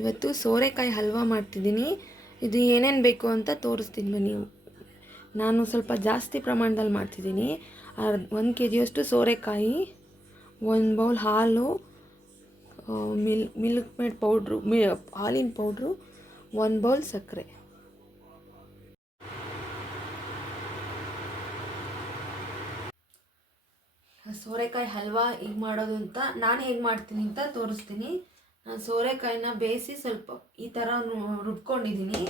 ಇವತ್ತು ಸೋರೆಕಾಯಿ ಹಲ್ವಾ ಮಾಡ್ತಿದ್ದೀನಿ. ಇದು ಏನೇನು ಬೇಕು ಅಂತ ತೋರಿಸ್ತೀನಿ ಬನ್ನಿ. ನಾನು ಸ್ವಲ್ಪ ಜಾಸ್ತಿ ಪ್ರಮಾಣದಲ್ಲಿ ಮಾಡ್ತಿದ್ದೀನಿ. 1 kg ಸೋರೆಕಾಯಿ, 1 ಬೌಲ್ ಹಾಲು, ಮಿಲ್ಕ್ ಮೇಡ್ ಪೌಡ್ರು, ಹಾಲಿನ ಪೌಡ್ರು, 1 ಬೌಲ್ ಸಕ್ಕರೆ. ಸೋರೆಕಾಯಿ ಹಲ್ವಾ ಹೇಗೆ ಮಾಡೋದು ಅಂತ ನಾನು ಹೇಗೆ ಮಾಡ್ತೀನಿ ಅಂತ ತೋರಿಸ್ತೀನಿ. ನಾನು ಸೋರೆಕಾಯಿನ ಬೇಯಿಸಿ ಸ್ವಲ್ಪ ಈ ಥರ ರುಬ್ಕೊಂಡಿದ್ದೀನಿ.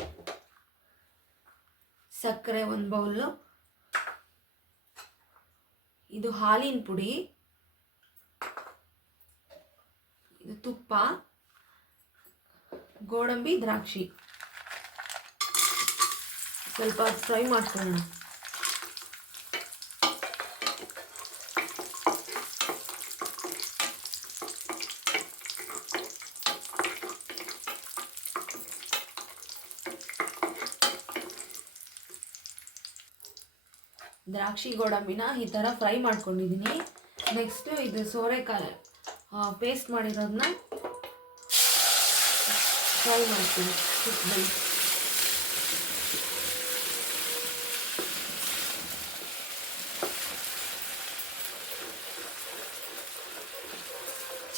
ಸಕ್ಕರೆ 1 ಬೌಲು, ಇದು ಹಾಲಿನ ಪುಡಿ, ಇದು ತುಪ್ಪ, ಗೋಡಂಬಿ, ದ್ರಾಕ್ಷಿ. ಸ್ವಲ್ಪ ಫ್ರೈ ಮಾಡ್ಕೊಳ್ಳೋಣ. ದ್ರಾಕ್ಷಿ ಗೋಡಂಬಿನ ಈ ಥರ ಫ್ರೈ ಮಾಡ್ಕೊಂಡಿದ್ದೀನಿ. ನೆಕ್ಸ್ಟು ಇದು ಸೋರೆಕಾಯಿ ಪೇಸ್ಟ್ ಮಾಡಿರೋದನ್ನ ಫ್ರೈ ಮಾಡ್ತೀನಿ ತುಪ್ಪದಲ್ಲಿ.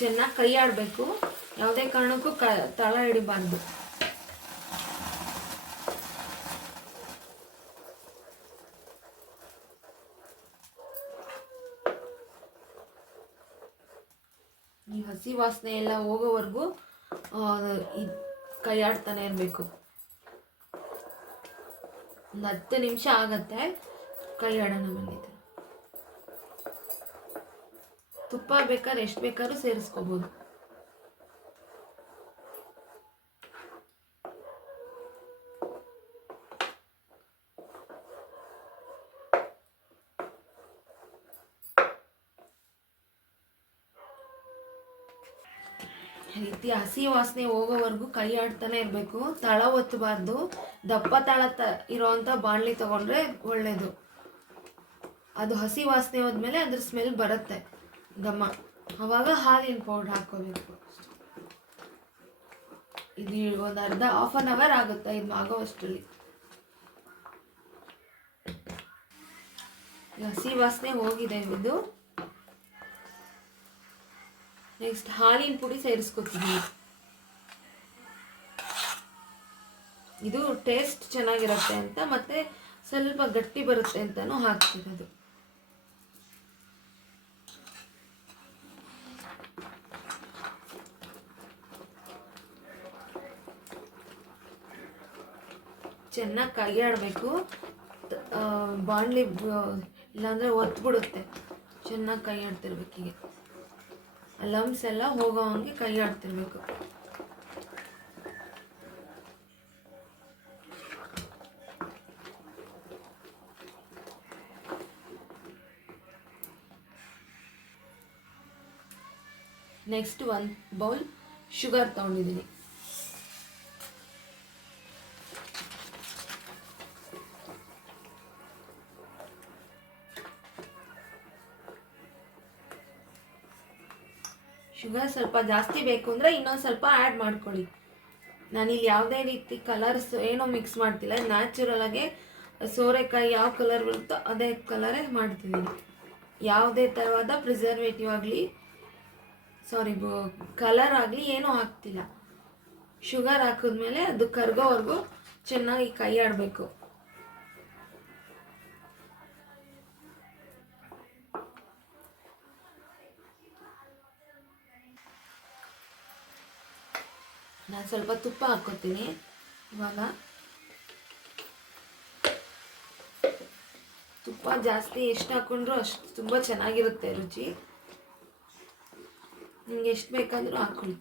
ಚೆನ್ನಾಗಿ ಕೈ ಆಡಬೇಕು, ಯಾವುದೇ ಕಾರಣಕ್ಕೂ ತಳ ಹಿಡಿಬಾರ್ದು. ಈ ಹಸಿ ವಾಸನೆ ಎಲ್ಲ ಹೋಗೋವರೆಗೂ ಕೈ ಆಡ್ತಾನೆ ಇರಬೇಕು. ಒಂದು 10 ನಿಮಿಷ ಆಗತ್ತೆ ಕೈ ಆಡೋಣ. ಬಂದಿದೆ ತುಪ್ಪ ಬೇಕಾದ್ರೆ ಎಷ್ಟು ಬೇಕಾದ್ರೂ ಸೇರಿಸ್ಕೋಬೋದು. ರೀತಿ ಹಸಿ ವಾಸನೆ ಹೋಗೋವರೆಗೂ ಕೈ ಆಡ್ತಾನೆ ಇರಬೇಕು. ತಳ ಒತ್ತಬಾರ್ದು. ದಪ್ಪ ತಳ ಇರೋವಂಥ ಬಾಣಲಿ ತಗೊಂಡ್ರೆ ಒಳ್ಳೇದು. ಅದು ಹಸಿ ವಾಸನೆ ಹೋದ್ಮೇಲೆ ಅದ್ರ ಸ್ಮೆಲ್ ಬರುತ್ತೆ ಘಮ. ಆವಾಗ ಹಾಲಿನ ಪೌಡ್ರ್ ಹಾಕೋಬೇಕು. ಇದು ಒಂದು ಹಾಫ್ ಆನ್ ಅವರ್ ಆಗುತ್ತೆ ಇದು ಆಗೋ ಅಷ್ಟರಲ್ಲಿ. ಹಸಿ ವಾಸನೆ ಹೋಗಿದೆ ಇದು. ನೆಕ್ಸ್ಟ್ ಹಾಲಿನ ಪುಡಿ ಸೇರಿಸ್ಕೊತೀನಿ. ಇದು ಟೇಸ್ಟ್ ಚೆನ್ನಾಗಿರುತ್ತೆ ಅಂತ, ಮತ್ತೆ ಸ್ವಲ್ಪ ಗಟ್ಟಿ ಬರುತ್ತೆ ಅಂತಾನು ಹಾಕ್ತಿರೋದು. ಚೆನ್ನಾಗಿ ಕೈ ಆಡಬೇಕು. ಬಾಣಲಿ ಇಲ್ಲಾಂದರೆ ಒತ್ಬಿಡುತ್ತೆ. ಚೆನ್ನಾಗಿ ಕೈ ಆಡ್ತಿರ್ಬೇಕೀಗ. ಲಮ್ಸ್ ಎಲ್ಲ ಹೋಗೋ ಹಂಗೆ ಕೈ ಆಡ್ತಿರ್ಬೇಕು. ನೆಕ್ಸ್ಟ್ 1 ಬೌಲ್ ಶುಗರ್ ತೊಗೊಂಡಿದ್ದೀನಿ. ಶುಗರ್ ಸ್ವಲ್ಪ ಜಾಸ್ತಿ ಬೇಕು ಅಂದರೆ ಇನ್ನೊಂದು ಸ್ವಲ್ಪ ಆ್ಯಡ್ ಮಾಡ್ಕೊಳ್ಳಿ. ನಾನಿಲ್ಲಿ ಯಾವುದೇ ರೀತಿ ಕಲರ್ಸ್ ಏನೂ ಮಿಕ್ಸ್ ಮಾಡ್ತಿಲ್ಲ. ನ್ಯಾಚುರಲಾಗೆ ಸೋರೆಕಾಯಿ ಯಾವ ಕಲರ್ ಬರುತ್ತೋ ಅದೇ ಕಲರೇ ಮಾಡ್ತಿದ್ದೀನಿ. ಯಾವುದೇ ಥರವಾದ ಪ್ರಿಸರ್ವೇಟಿವ್ ಆಗಲಿ ಕಲರ್ ಆಗಲಿ ಏನೂ ಹಾಕ್ತಿಲ್ಲ. ಶುಗರ್ ಹಾಕಿದ್ಮೇಲೆ ಅದು ಕರ್ಗೋವರೆಗೂ ಚೆನ್ನಾಗಿ ಕೈ ಆಡಬೇಕು. ನಾನು ಸ್ವಲ್ಪ ತುಪ್ಪ ಹಾಕ್ಕೊತೀನಿ ಇವಾಗ. ತುಪ್ಪ ಜಾಸ್ತಿ ಎಷ್ಟು ಹಾಕ್ಕೊಂಡ್ರೂ ಅಷ್ಟು ತುಂಬ ಚೆನ್ನಾಗಿರುತ್ತೆ ರುಚಿ. ನಿಮ್ಗೆ ಎಷ್ಟು ಬೇಕಾದರೂ ಹಾಕ್ಕೊಳ್ಳಿ.